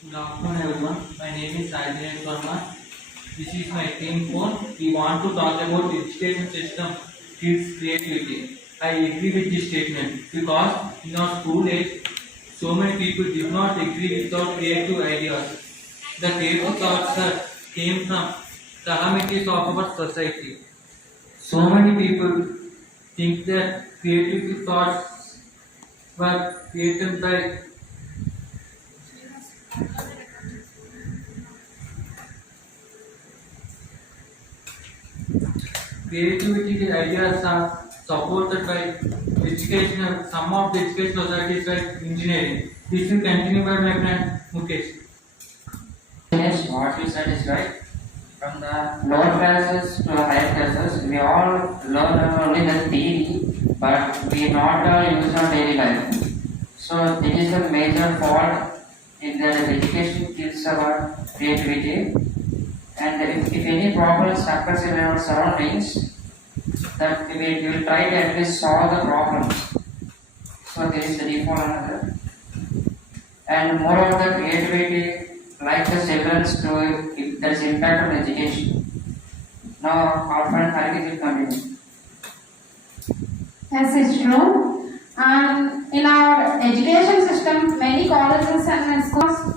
Good afternoon everyone. My name is Sajid Verma. This is my team phone. We want to talk about education system kids creativity. I agree with this statement because in our school age, so many people did not agree with our creative ideas. The creative thoughts that came from calamities of our society. So many people think that creative thoughts were created by creativity ideas are supported by educational, some of the educational societies like engineering. This will continue by my friend Mukesh. Yes, what you said is right. From the lower classes to higher classes, we all learn only the theory, but we not use our daily life. So this is the major fault in the education kills our creativity. And if any problems occurs in our surroundings, that we will try to at least solve the problems. So there is the default another. And moreover, the creativity, like the children's do, there is impact on education. Now, our friend Hariki will continue. Yes, it's true. And in our education system, many colleges and schools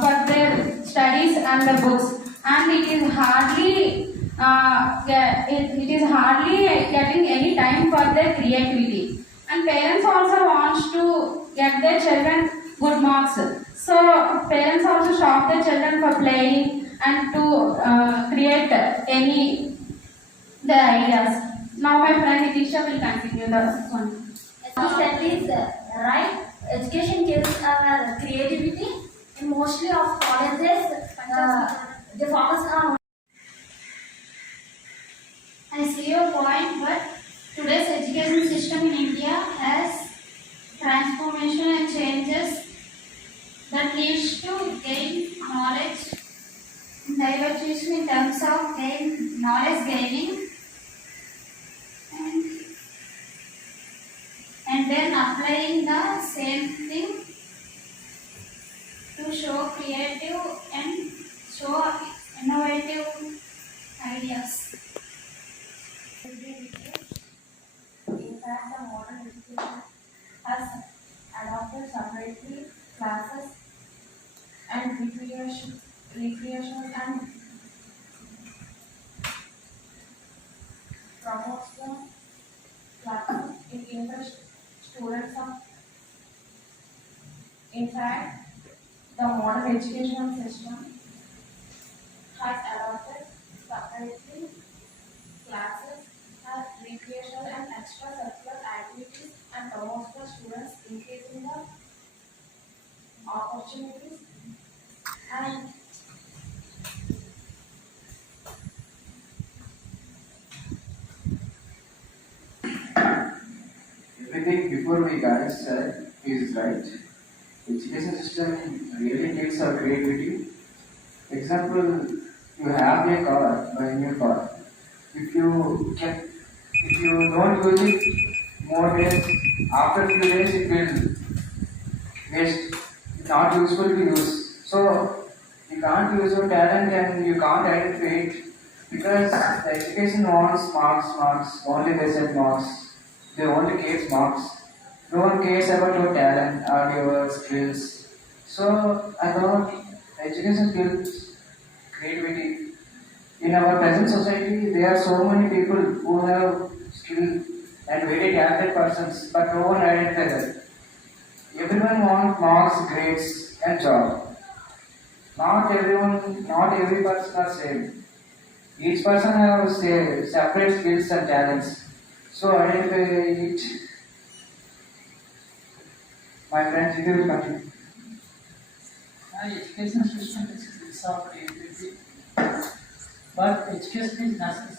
for their studies and the books, and it is hardly it is hardly getting any time for their creativity. And parents also want to get their children good marks. So parents also stop their children for playing and to create any the ideas. Now my friend Itisha will continue the one. That is right. Education kills our creativity. In mostly of colleges, they focus on. I see your point, but today's education system in India has transformation and changes that leads to gain knowledge, divergence in terms of gain knowledge gaining, and then applying the same thing to show creative and show innovative ideas. In fact, the modern education has adopted separately classes and recreation and promotes the classroom in interest students of. In fact, the modern educational system has adopted separately classes, has recreational and extracurricular activities and promotes the students, increasing the opportunities and Everything before we guys said is right. Education system really takes our creativity. Example, you have a car, buy a new car. If you can, if you don't use it more days, after few days it will waste, not useful to use. So you can't use your talent and you can't identify it because the education wants marks, only they set marks. They only cares marks. No one cares about your talent or your skills. So I thought education skills, creativity. In our present society, there are so many people who have skill and very talented persons, but no one identifies that. Everyone wants marks, grades, and job. Not every person are same. Each person has separate skills and talents. So identify it. My friends, you will continue. Education system is skills of creativity, but education is necessary.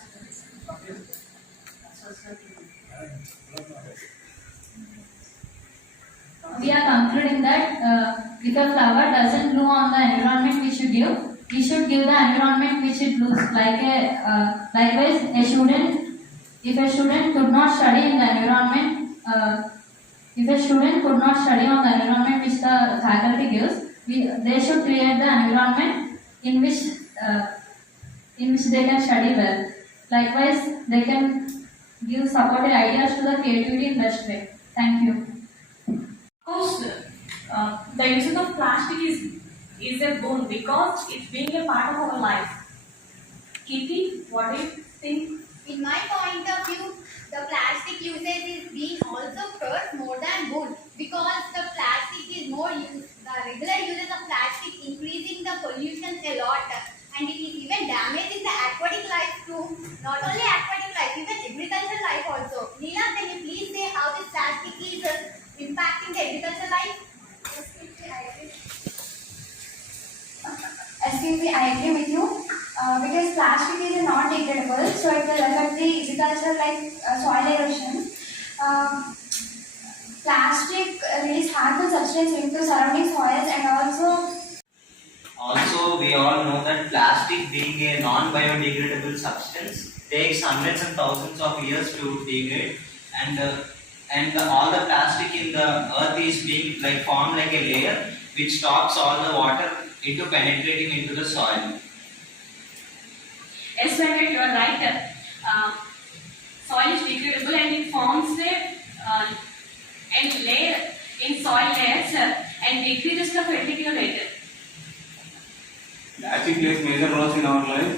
We are concluding that if a flower doesn't bloom on the environment we should give the environment which it blooms. Likewise, if a student could not study in the environment, if a student could not study on the environment which the faculty gives, they should create the environment in which uh, they can study well. Likewise, they can give supportive ideas to the creativity in best way. Thank you. Of course, the usage of plastic is a boon because it's being a part of our life. Kitty, what do you think? In my point of view, the plastic usage is being also curse more than good because the plastic is more used. The regular usage of plastic increasing the pollution a lot, and it is even damaging the aquatic life too. Not only aquatic life, even agricultural life also. Neela, can you please say how this plastic is impacting the agricultural life? SPP, I agree with you because plastic is not degradable, so it will affect the agriculture like soil erosion. Plastic release harmful substances into surrounding soils and Also, we all know that plastic, being a non-biodegradable substance, takes hundreds and thousands of years to degrade, and all the plastic in the earth is being formed like a layer which stops all the water into penetrating into the soil. Yes, Venkat, you are right. Soil is degradable and it forms a layer in soil layers and decreases the fertility later. Plastic plays major roles in our life.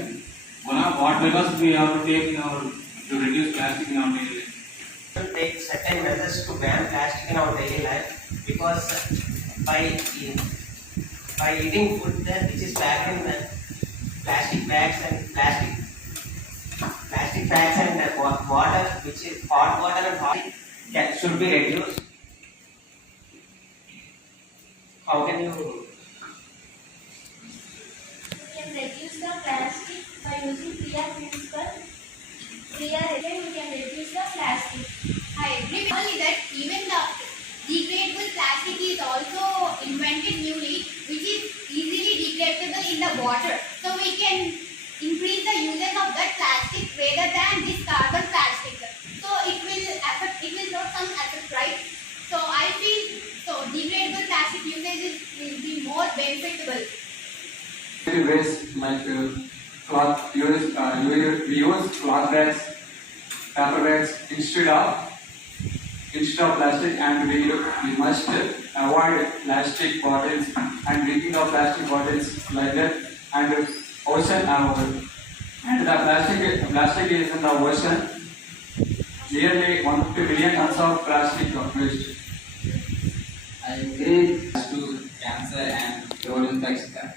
What measures we have to take to reduce plastic in our daily life? To take certain measures to ban plastic in our daily life because by eating food which is packed in plastic bags and plastic bags and water which is hot water and hot should be reduced. How can you? We can reduce the plastic by using clear principle. Clear again, we can reduce the plastic. I agree with only that even the degradable plastic is also invented newly, which is easily degradable in the water. So we can increase the usage of that plastic rather than this carbon plastic. So it will not some effect, right? So I feel so degradable plastic usage will be more beneficial. Waste like cloth, we use cloth bags, paper bags instead of plastic, and we must avoid plastic bottles and drinking of plastic bottles like that, and ocean and the plastic is in the ocean. Nearly 150 billion tons of plastic waste. I agree to cancer and road infection.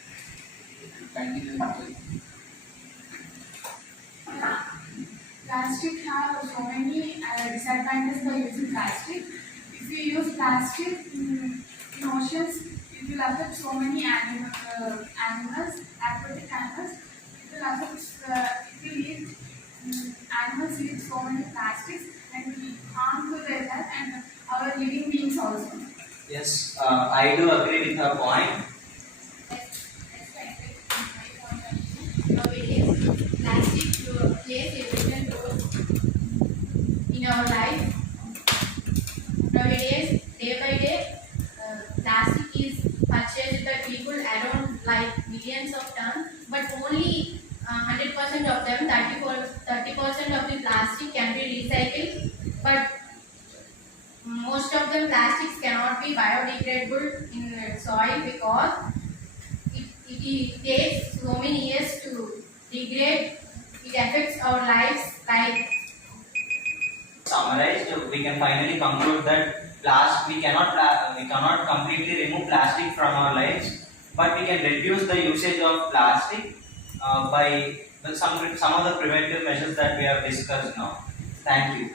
Continue. Plastic have so many disadvantages by using plastic. If you use plastic in oceans, it will affect so many animals, aquatic animals. It will affect, it will eat, animals eat so many plastics and will harm to their health and our living beings also. Yes, I do agree with her point. Nowadays, plastic plays a vital role in our life. Nowadays, day by day, plastic is purchased by people around like millions of tons, but only 100% of them, 30% of the plastic can be recycled, but most of the plastics cannot be biodegradable in soil because it takes so many years to degrade. It affects our lives like. Summarized, we can finally conclude that we cannot completely remove plastic from our lives, but we can reduce the usage of plastic by some of the preventive measures that we have discussed now. Thank you.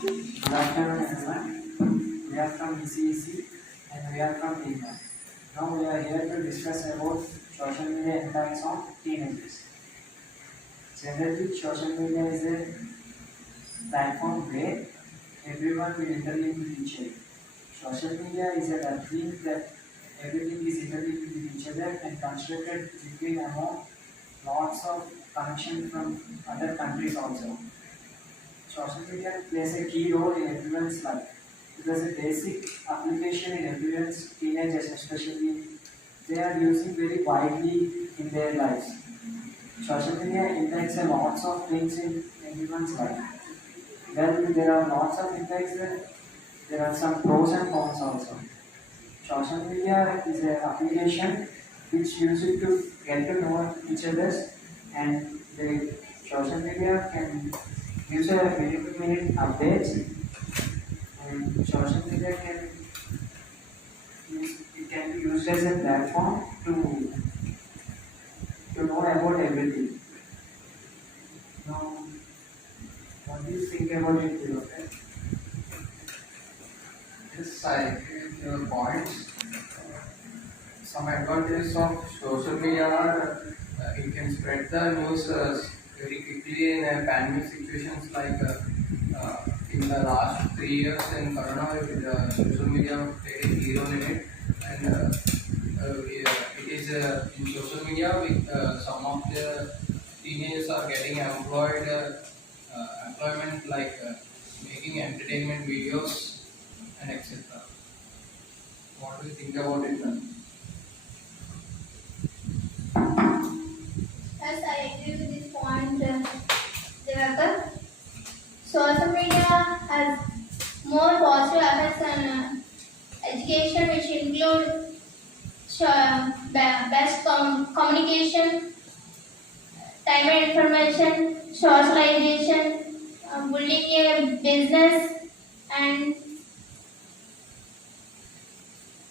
Good afternoon, everyone. We are from ECE-C and we are from India. Now we are here to discuss about social media impacts on teenagers. Generally, social media is a platform where everyone will interlink with each other. Social media is a thing that everything is interlinked with each other and constructed between among lots of connection from other countries also. Social media plays a key role in everyone's life. It was a basic application in everyone's teenagers, especially they are using very widely in their lives. Social media impacts a lots of things in everyone's life. Well, there are lots of impacts. There are some pros and cons also. Social media is an application which use it to get to know each other, and the social media can use a minute-to-minute updates, and social media can be used as a platform to know about everything. Now, what do you think about it, Dhilokai? Yes, I agree with your points. Some advantages of social media are it can spread the news very quickly in pandemic situations like in the last 3 years in Corona, social media played a key role in it, and it is in social media some of the teenagers are getting employment like making entertainment videos and etc. What do you think about it, then? Yes, I agree with this point, Devakar. Social media has more positive effects on education, which include best communication, timely information, socialization, building a business, and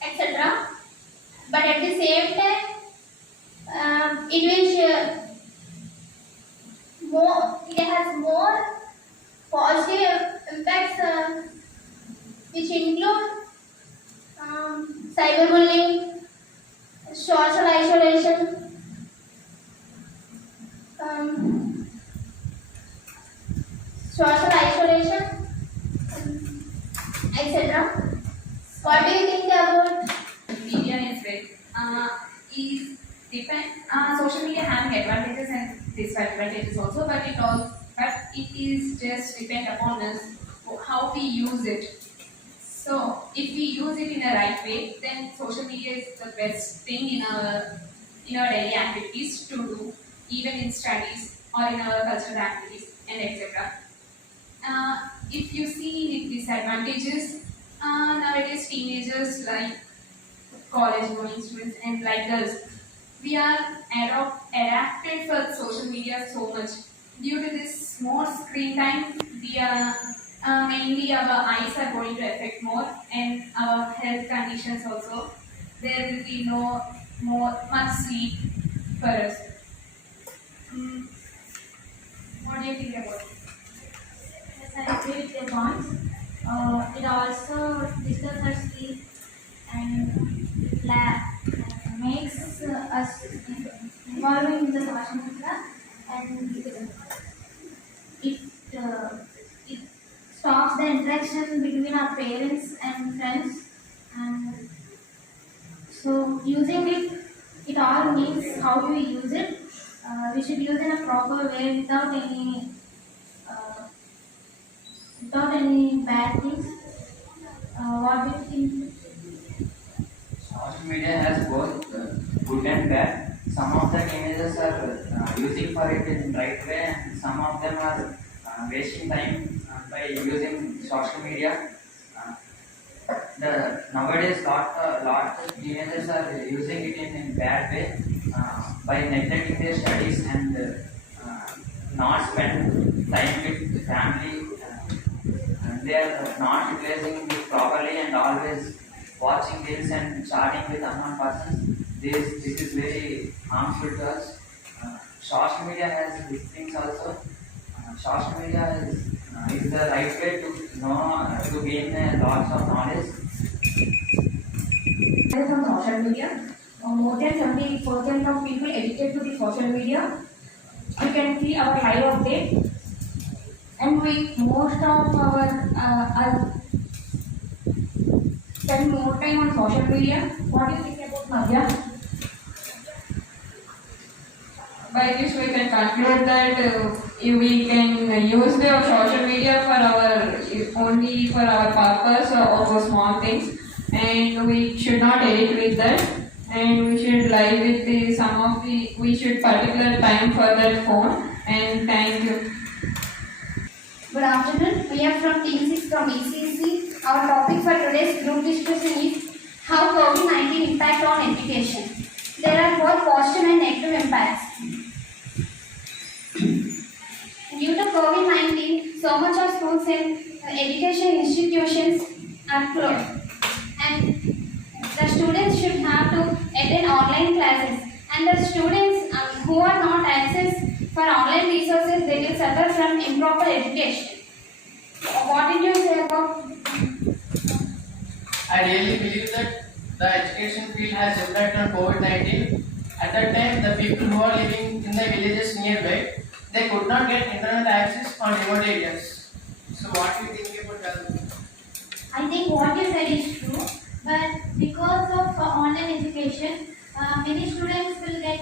etc. But at the same time, it has more positive impacts, which include cyberbullying, social isolation, etc. What do you think about? Media is very is social media having advantages and disadvantages also, but it is just depend upon us how we use it. So if we use it in a right way, then social media is the best thing in our daily activities to do, even in studies or in our cultural activities and etc. If you see the disadvantages, nowadays teenagers like college going students and like us, we are adapted for social media so much. Due to this more screen time, we are mainly our eyes are going to affect more, and our health conditions also. There will be no much sleep for us. What do you think about it? Yes, I agree with your points. It also disturbs our sleep and makes us involving in the social media, and it stops the interaction between our parents and friends. And so using it all means how do we use it. We should use it in a proper way uh, without any bad things. What do you think? Social media has both good and bad. Some of the teenagers are using for it in right way, and some of them are wasting time by using social media. Nowadays, lot of teenagers are using it in bad way by neglecting their studies and not spend time with the family. And they are not utilizing it properly and always watching reels and chatting with unknown persons. This is very harmful to us. Social media has these things also. Social media is the right way to know to gain lots of knowledge. From social media, more than 70% of people addicted to the social media. We can see our live update, and we most of our spend more time on social media. What do you think about Navya? By this we can conclude that we can use the social media for only for our purpose of small things, and we should not edit with that. and we should live with we should particular time for that phone, and thank you. Good afternoon. We are from Team 6 from ECE-C. Our topic for today's group discussion is how COVID-19 impact on education. There are both positive and negative impacts. Due to COVID-19, so much of schools and education institutions are closed, and the students should have to attend online classes. And the students who are not access for online resources, they will suffer from improper education. What did you say about? I really believe that the education field has impact on COVID-19. At that time, the people who are living in the villages nearby, they could not get internet access on remote areas. So what do you think about that? I think what you said is true, but because of online education, many students will get,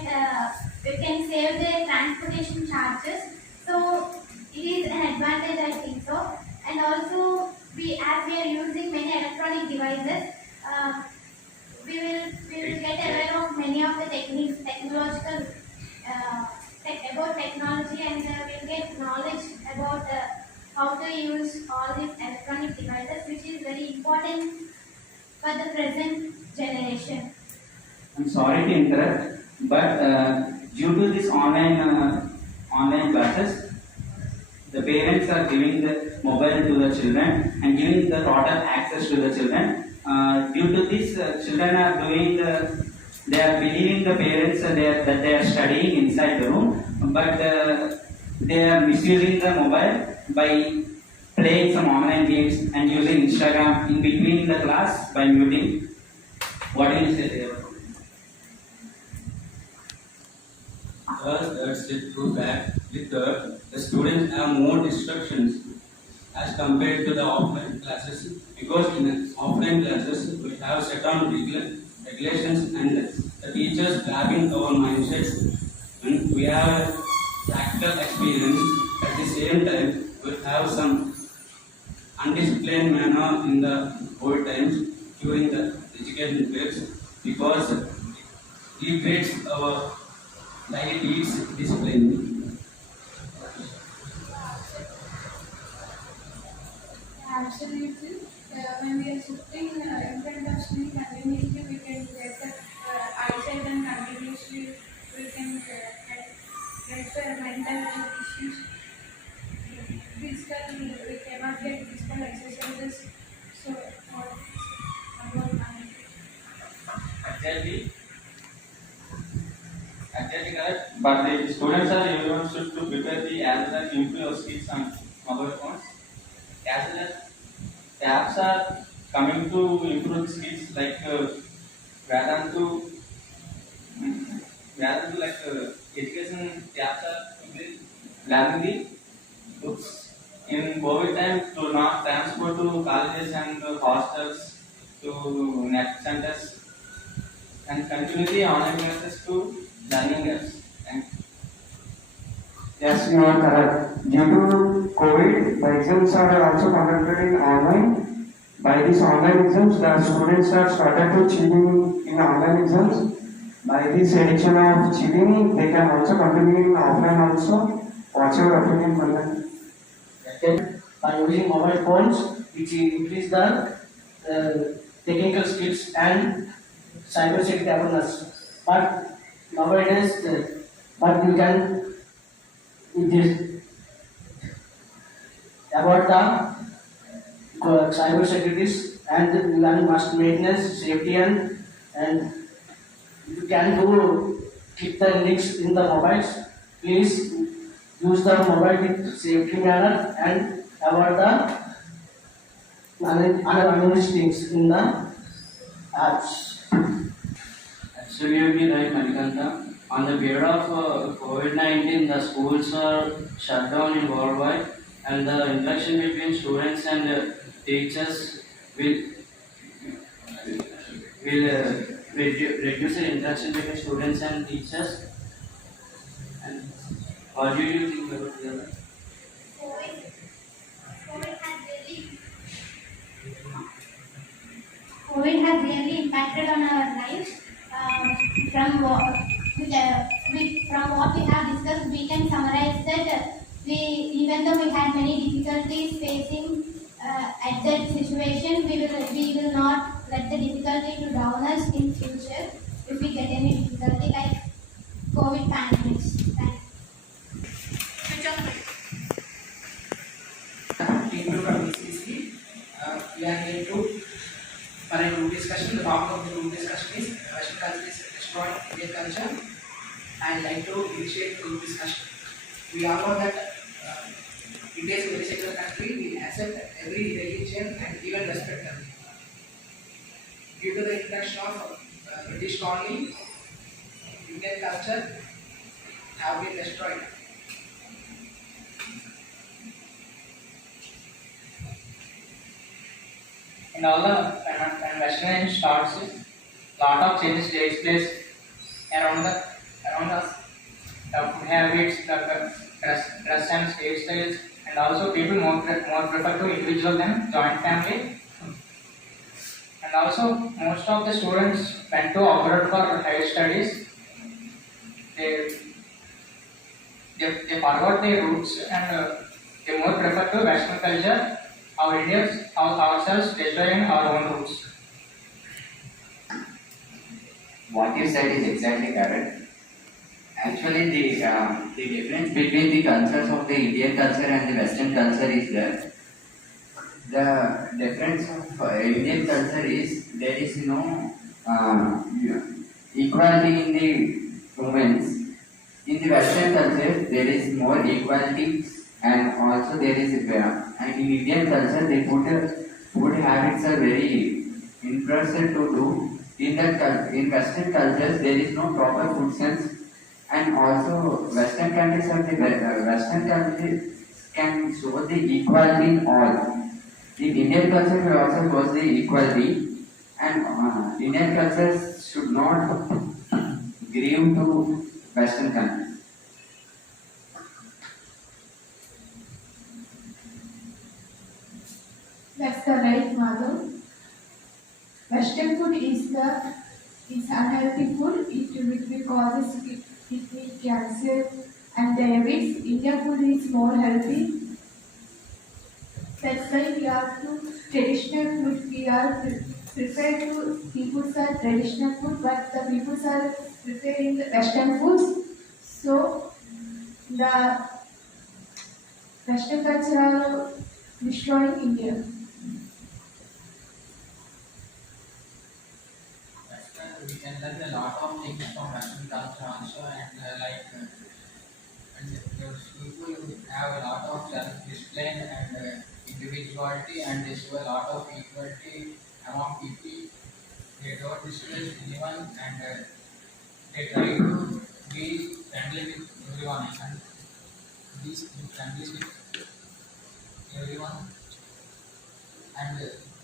we can save their transportation charges. So it is an advantage, I think so. And also, as we are using many electronic devices, we will get aware of many of the techniques, technological, about technology, and we'll get knowledge about how to use all these electronic devices, which is very important for the present generation. I'm sorry to interrupt, but due to this online classes, the parents are giving the mobile to the children and giving the total access to the children. Due to this, children are doing they are believing the parents that they are studying inside the room, but they are misusing the mobile by playing some online games and using Instagram in between the class by muting. What do you say there? That's it too bad. With the students have more distractions as compared to the offline classes, because in the offline classes we have set on regulations and the teachers grabbing our mindsets, and we have practical experience. At the same time, we have some undisciplined manner in the old times during the education periods, because it creates our daily needs discipline. Absolutely. When we are sitting in front of screen continuously, we can get the eyesight, and continuously we can get the mental health issues. Physical, we cannot get physical exercises. So, about Exactly correct. But the students are used to prepare the as well as improve skills on mobile phones. As well as the apps are coming to improve skills like rather than like education, the apps are learning the books in COVID time to not transport to colleges and hostels to net centers, and continually online classes to learning apps. Yes, you are correct. Due to COVID, the exams are also conducted in online. By these online exams, the students are started to cheating in online exams. By this addiction of cheating, they can also continue in offline also. What's your opinion on that? By using mobile phones, which increase the technical skills and cyber security awareness. But nowadays, but you can it is about the cyber securities and learn must maintenance, safety, and you can do keep the links in the mobiles. Please use the mobile with safety manner and avoid the unannounced things in the apps. Absolutely right, Manikanta. On the period of COVID-19, the schools are shut down in worldwide, and the interaction between students and teachers will reduce the interaction between students and teachers. And what do you think about that? COVID has really impacted on our lives. from what from what we have discussed, we can summarize that even though we had many difficulties facing at that situation, we will not let the difficulty to down us in future if we get any difficulty like COVID pandemic. Thanks. Team 2 from ECE-C. We are here to for a group discussion. The topic of the group discussion is Western culture is destroying Indian culture. I like to initiate the group discussion. We all know that India is a very secular country. We accept every religion and even respect them. Due to the introduction of British colony, Indian culture have been destroyed. In all the when Western starts, lot of changes takes place around us. The food habits, the dress and hairstyles, and also people more prefer to individual than joint family. And also most of the students went to abroad for higher studies. They forgot their roots and they more prefer to Western culture. Our Indians, ourselves, destroying our own roots. What you said is exactly correct. Actually, the difference between the cultures of the Indian culture and the Western culture is that the difference of Indian culture is there is no equality in the women's. In the Western culture, there is more equality, and also there is and in Indian culture, the food habits are very interesting to do. In Western cultures, there is no proper food sense, and also Western countries Western countries can show the equality in all. In Indian culture, we also show the equality, and Indian culture should not grieve to Western countries. That's the right, Madhu. Western food is unhealthy food. It will causes kidney cancer and diabetes. Indian food is more healthy. That's why we are to traditional food. We are prepared to people's are traditional food, but the people's are preparing the Western foods. So the Western culture are destroying India. We can learn a lot of things from Western culture also, and those people have a lot of self-discipline and individuality, and they show a lot of equality among people. They don't discriminate anyone, and they try to be friendly with everyone and be friendly with everyone, and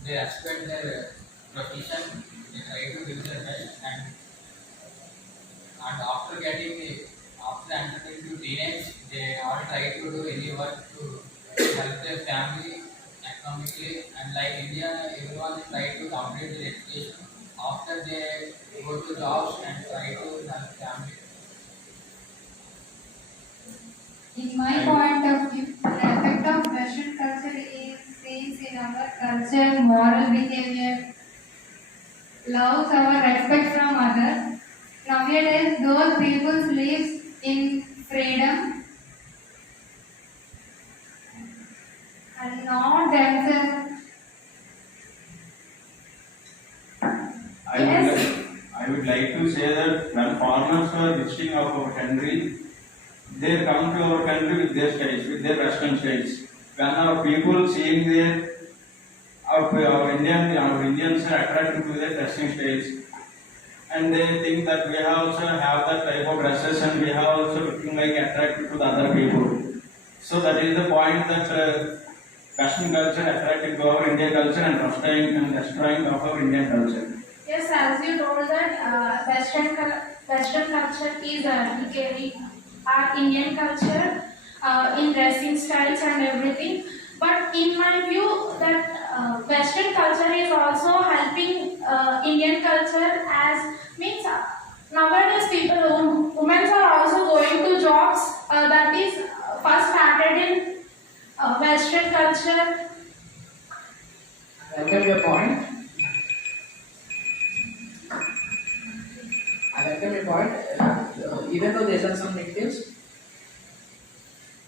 they respect their profession. They try to do their best, and after entering into teenage, they all try to do any work to help their family economically. And like India, everyone try to complete their education. After they go to jobs and try to help family. In my point of view, the effect of Western culture is seen in our culture, moral behavior, loves our respect from others. Nowadays, those people live in freedom and not themselves. I would like to say that when foreigners are visiting our country, they come to our country with their styles, with their Western styles. When our people seeing their our Indians are attracted to their dressing styles, and they think that we also have that type of dresses, and we have also looking like attracted to the other people. So that is the point that Western culture attracted to our Indian culture and destroying of our Indian culture. Yes, as you told that Western culture is decaying our Indian culture in dressing styles and everything. But in my view, that Western culture is also helping Indian culture as means nowadays women are also going to jobs that is first started in Western culture. I welcome your point. Even though there are some negatives,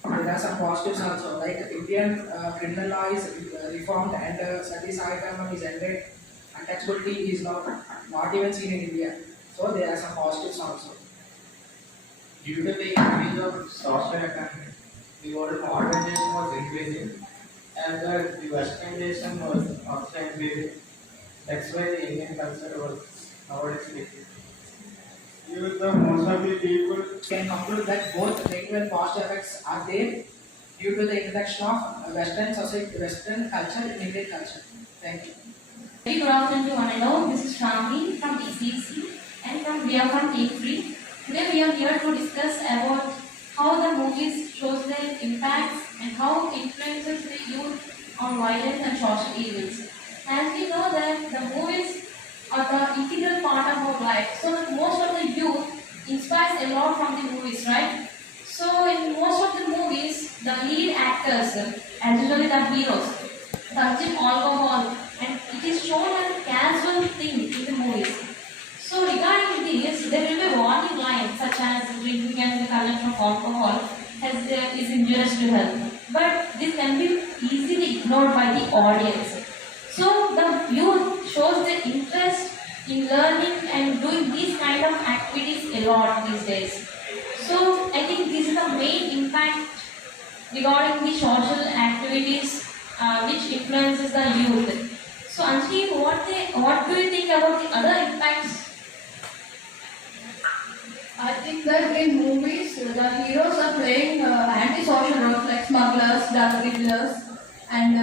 there are some positives also. Like Indian criminal law is reformed and service item is ended. Untouchability is not even seen in India. So there are some positives also. Due to the increase of software economy, the world modernization was increasing and the westernization was also increasing. That's why the Indian culture was nowadays weak. Most of the people can conclude that both negative and positive effects are there due to the introduction of Western society, Western culture in Indian culture. Thank you. Very good afternoon to one and all. This is Shamli from ECE-C and we are from Team 3. Today we are here to discuss about how the movies shows their impacts and how it influences the youth on violence and social evils. As we know that the movies are the integral part of our life. So most of the youth inspires a lot from the movies, right? So in most of the movies, the lead actors, as usually the heroes, consume alcohol and it is shown as a casual thing in the movies. So regarding this, there will be warning lines such as drinking and the consumption of alcohol is injurious to health. But this can be easily ignored by the audience. So the youth shows the interest in learning and doing these kind of activities a lot these days. So I think this is the main impact regarding the social activities which influences the youth. So Anjali, what do you think about the other impacts? I think that in movies, the heroes are playing anti-social roles like smugglers, drug dealers, and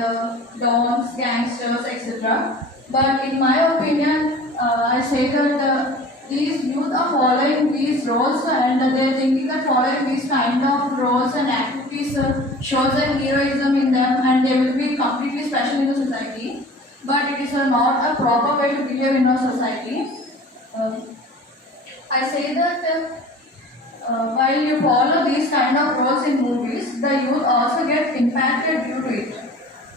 dons, gangsters, etc. But in my opinion, I say that these youth are following these roles and they're thinking that following these kind of roles and activities shows a heroism in them and they will be completely special in the society. But it is not a proper way to behave in our society. I say that while you follow these kind of roles in movies, the youth also get impacted due to it.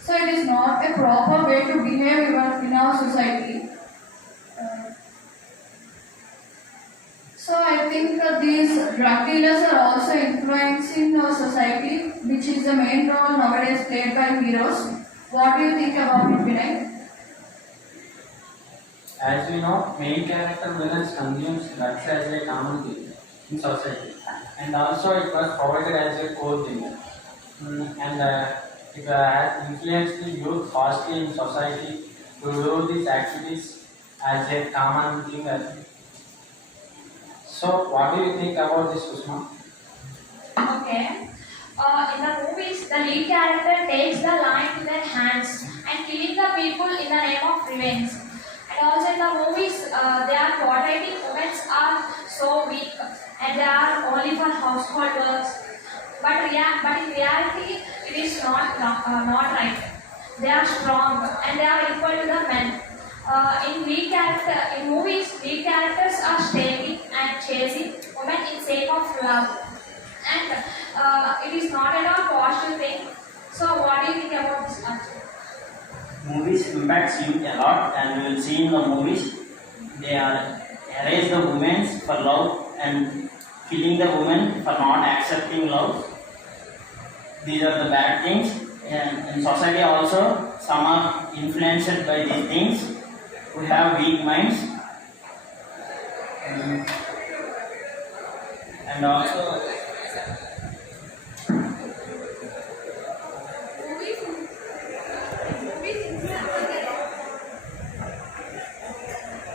So it is not a proper way to behave in our society. So I think these drug dealers are also influencing our society, which is the main role nowadays played by heroes. What do you think about it, Vinay? As we know, main character villains consumes drugs as a common thing in society, and also it was provided as a core thing, and it has influenced the youth vastly in society to do these activities as a common thing. So, what do you think about this, Usma? Okay. In the movies, the lead character takes the line to their hands and killing the people in the name of revenge. And also in the movies, they are portraying women are so weak and they are only for household works. But in reality, it is not right. They are strong and they are equal to the men. In movies, lead characters are staying and chasing women in sake of love. And it is not at all positive thing. So what do you think about this answer? Movies impacts youth a lot, and we will see in the movies they are erase the women for love and killing the women for not accepting love. These are the bad things, and in society also some are influenced by these things who have weak minds, and also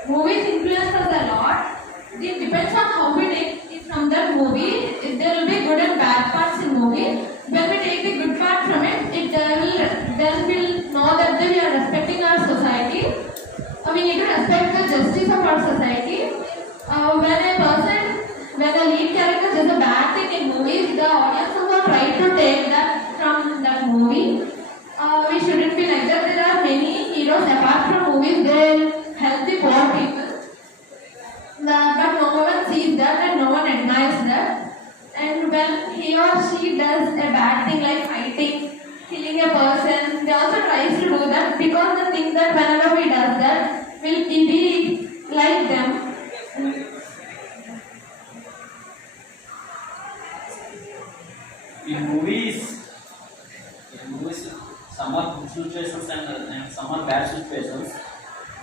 Movies influence us a lot. It depends on how we take it from that movie. There will be good and bad parts in movie. When we take the good part from it, then we'll know that we are respecting our society. We need to respect the justice of our society. When the lead character does a bad thing in movies, the audience also try to take that from that movie. We shouldn't be like that. There are many They help the poor people. But no one sees that and no one admires that. And when he or she does a bad thing like fighting, killing a person, they also tries to do that because they think that whenever we does that, will be like them. In movies, some are good situations and some are bad situations,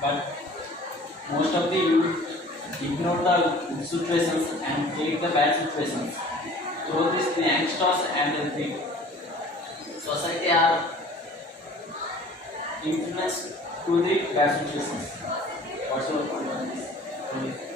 but most of the youth ignore the good situations and take the bad situations. Through this, the youngsters and the society are influenced to the bad situations. What's your point on this?